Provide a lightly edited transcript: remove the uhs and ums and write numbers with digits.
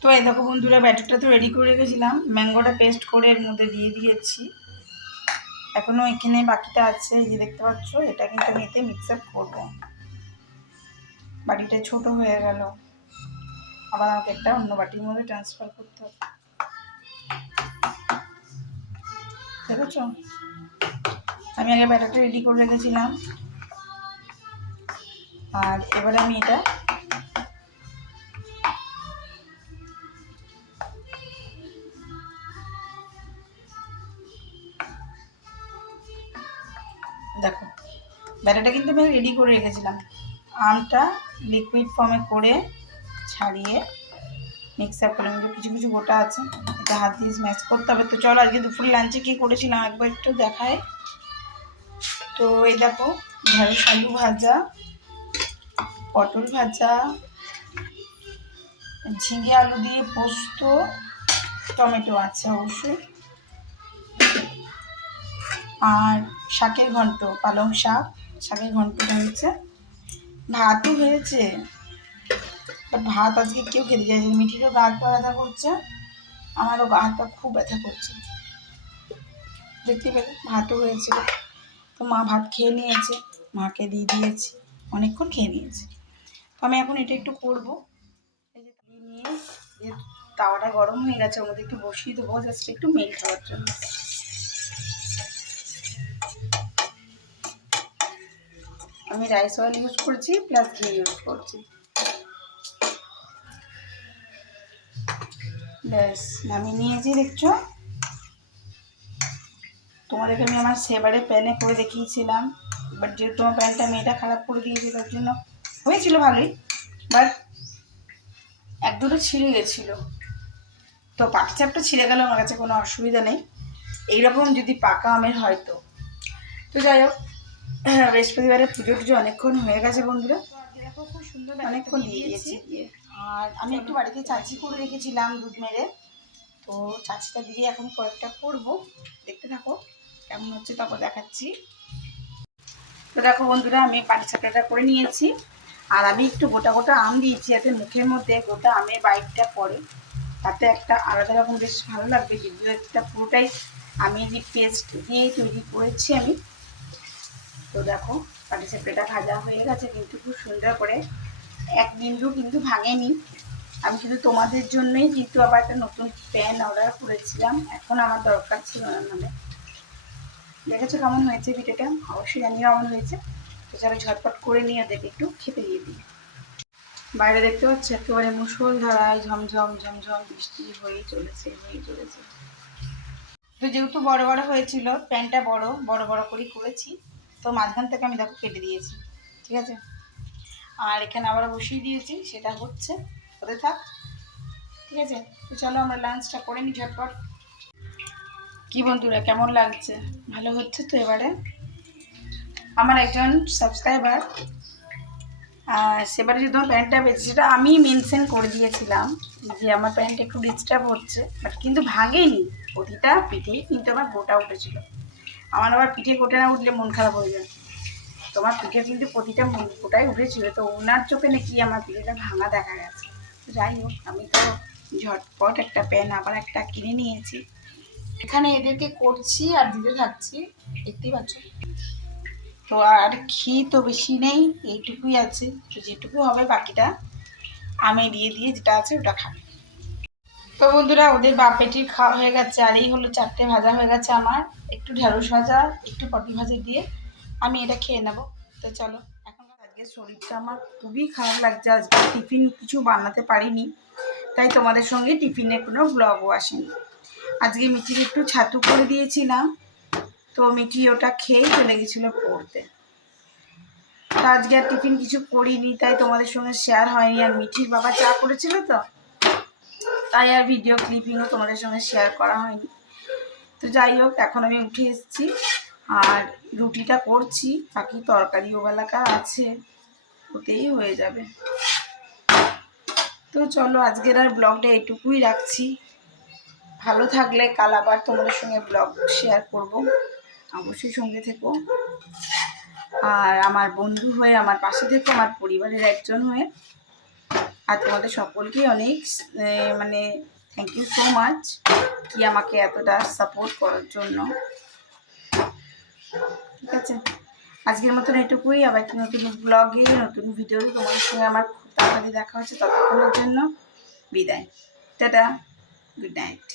তো এই দেখো বন্ধুরা, ব্যাটারটা তো রেডি করে রেখেছিলাম, ম্যাঙ্গোটা পেস্ট করে এর মধ্যে দিয়ে দিয়েছি। এখনো এখানে বাকিটা আছে, এই যে দেখতে পাচ্ছ, এটা কিন্তু আমি এতে মিক্স আপ করবো। বাটিটা ছোট হয়ে গেল, আবার আমাকে একটা অন্য বাটির মধ্যে ট্রান্সফার করতে হবে। দেখেছো, আমি আগে ব্যাটারটা রেডি করে রেখেছিলাম, আর এবারে আমি এটা দেখো, ব্যাটারটা কিন্তু আমি রেডি করে রেখেছিলাম। আমটা লিকুইড ফর্মে করে ছাড়িয়ে মিক্স আপ করে কিছু কিছু গোটা আছে, এটা হাত দিয়ে স্ম্যাশ করতে হবে। তো চলো আজকে দুপুরে লাঞ্চে কী করেছিলাম একবার একটু দেখায়। তো এই দেখো, ঢেঁড়স আলু ভাজা, পটল ভাজা, ঝিঙে আলু দিয়ে পোস্ত, টমেটো আছে অবশ্যই, আর শাকের ঘন্ট, পালং শাক, শাকের ঘন্ট হয়েছে, ভাতও হয়েছে। ভাত আজকে কেউ খেতে চাইছে, মিঠিরও গা হাত পা ব্যথা করছে, আমারও গা হাত পা খুব ব্যথা করছে, দেখতে পেলে ভাতও হয়েছিল। তো মা ভাত খেয়ে নিয়েছে, মাকে দিয়ে দিয়েছি, অনেকক্ষণ খেয়ে নিয়েছে। তো আমি এখন এটা একটু করবো, এই যে নিয়ে তাওয়াটা গরম হয়ে গেছে, ওর মধ্যে একটু বসিয়ে দেবো জাস্ট একটু মেল্ট হওয়ার জন্য। আমি রাইস অয়েল ইউজ করছি, প্লাস ঘি ইউজ করছি। ব্যাস নামিয়ে নিয়েছি, দেখছো। তোমাদেরকে আমি আমার সেবারে প্যানে করে দেখিয়েছিলাম, বাট যেহেতু আমার প্যানটা মেয়েটা খারাপ করে দিয়েছে, তার জন্য হয়েছিল ভালোই, বাট এক দুটো ছিঁড়ে গেছিলো। তো পাটিসাপটা ছিঁড়ে গেলে আমার কাছে কোনো অসুবিধা নেই, এইরকম যদি পাকা আমের হয় তো। তো যাই হোক, বৃহস্পতিবারের পুজো টুজো অনেকক্ষণ হয়ে গেছে বন্ধুরা, দেখো খুব সুন্দর অনেকক্ষণ দিয়ে দিয়েছি। আর আমি একটু বাড়িতে চাচি করে রেখেছিলাম দুধ মেরে, তো চাচিটা দিয়ে এখন কয়েকটা করবো, দেখতে থাকো কেমন হচ্ছে, তারপর দেখাচ্ছি। তো দেখো বন্ধুরা, আমি পাটিসাপটাটা করে নিয়েছি, আর আমি একটু গোটা গোটা আম দিয়েছি, যাতে মুখের মধ্যে গোটা আমের বাইটটা পড়ে, তাতে একটা আলাদা রকম বেশ ভালো লাগবে। যদিও একটা পুরোটাই আমি যে পেস্ট দিয়ে তৈরি করেছি আমি। তো দেখো, পাটিসাপটাটা ভাজা হয়ে গেছে কিন্তু খুব সুন্দর করে, এক বিন্দু কিন্তু ভাঙেনি। আমি শুধু তোমাদের জন্যই কিন্তু আবার একটা নতুন প্যান অর্ডার করেছিলাম, এখন আমার দরকার ছিল না মানে। দেখেছো কেমন হয়েছে পিঠেটা, অবশ্যই জানিও কেমন হয়েছে। তো চলো ঝটপট করে নিয়ে ওদেরকে একটু খেতে দিয়ে দিই। বাইরে দেখতে পাচ্ছি একেবারে মুষলধারায় ঝমঝম ঝমঝম বৃষ্টি হয়েই চলেছে। তো যেহেতু বড় বড় হয়েছিল, প্যানটা বড় বড় বড় করেই করেছি, তো মাঝখান থেকে আমি দেখো কেটে দিয়েছি, ঠিক আছে। আর এখানে আবার বসিয়ে দিয়েছি, সেটা হচ্ছে, হতে থাক, ঠিক আছে। তো চলো আমরা লাঞ্চটা করে নিই ঝটপট। কি বন্ধুরা, কেমন লাগছে? ভালো হচ্ছে তো। এবারে আমার একজন সাবস্ক্রাইবার, সেবারে যে তোমার প্যান্টটা পেয়েছে, সেটা আমি মেনশন করে দিয়েছিলাম যে আমার প্যান্ট একটু ডিস্টার্ব হচ্ছে, বাট কিন্তু ভাঙেনি, প্রতিটা পিঠেই কিন্তু আমার গোটা উঠেছিল। আমার আবার পিঠে গোটা না উঠলে মন খারাপ হয়ে যায়, তোমার পিঠে কিন্তু প্রতিটা গোটাই উঠেছিল, তো ওনার চোখে নাকি আমার পিঠেটা ভাঙা দেখা গেছে। যাই হোক, আমি তো ঝটপট একটা প্যান আবার একটা কিনে নিয়েছি, এখানে এদেরকে করছি আর দিতে থাকছি, দেখতেই পাচ্ছ। তো আর ঘি তো বেশি নেই, এইটুকুই আছে, তো যেটুকু হবে বাকিটা আমি দিয়ে দিয়ে যেটা আছে ওটা খাবে। তো বন্ধুরা, ওদের বাপ বেটির খাওয়া হয়ে গেছে, আর এই হলো 4টে ভাজা হয়ে গেছে আমার, একটু ঢেঁড়স ভাজা, একটু পটল ভাজা দিয়ে আমি এটা খেয়ে নেবো। তো চলো, এখন আজকে শরীরটা আমার খুবই খারাপ লাগছে, আজকে টিফিন কিছু বানাতে পারিনি, তাই তোমাদের সঙ্গে টিফিনের কোনো ব্লগও আসেনি। আজকে মিঠির একটু ছাতু করে দিয়েছিলাম, তো মিঠি ওটা খেয়েই চলে গেছিলো পড়তে। তো আজকে আর টিফিন কিছু করিনি, তাই তোমাদের সঙ্গে শেয়ার হয়নি। আর মিঠির বাবা চা করেছিল তো, তাই আর ভিডিও ক্লিপিংও তোমাদের সঙ্গে শেয়ার করা হয়নি। তো যাই হোক, এখন আমি উঠে এসেছি আর রুটিটা করছি, বাকি তরকারি ওবেলাকার আছে, ওতেই হয়ে যাবে। তো চলো, আজকের আর ব্লগটা এটুকুই রাখছি। ভালো থাকলে কাল আবার তোমাদের সঙ্গে ব্লগ শেয়ার করব, অবশ্যই সঙ্গে থেকো। আর আমার বন্ধু হয়ে আমার পাশে থেকো, আমার পরিবারের একজন হয়ে। আর তোমাদের সকলকেই অনেক মানে থ্যাংক ইউ সো মাচ কি আমাকে এতটা সাপোর্ট করার জন্য। ঠিক আছে, আজকের মতন এটুকুই। আবার একটি নতুন ব্লগে নতুন ভিডিও তোমাদের সঙ্গে আমার খুব তাড়াতাড়ি দেখা হচ্ছে। ততক্ষণের জন্য বিদায়, টাটা, গুড নাইট।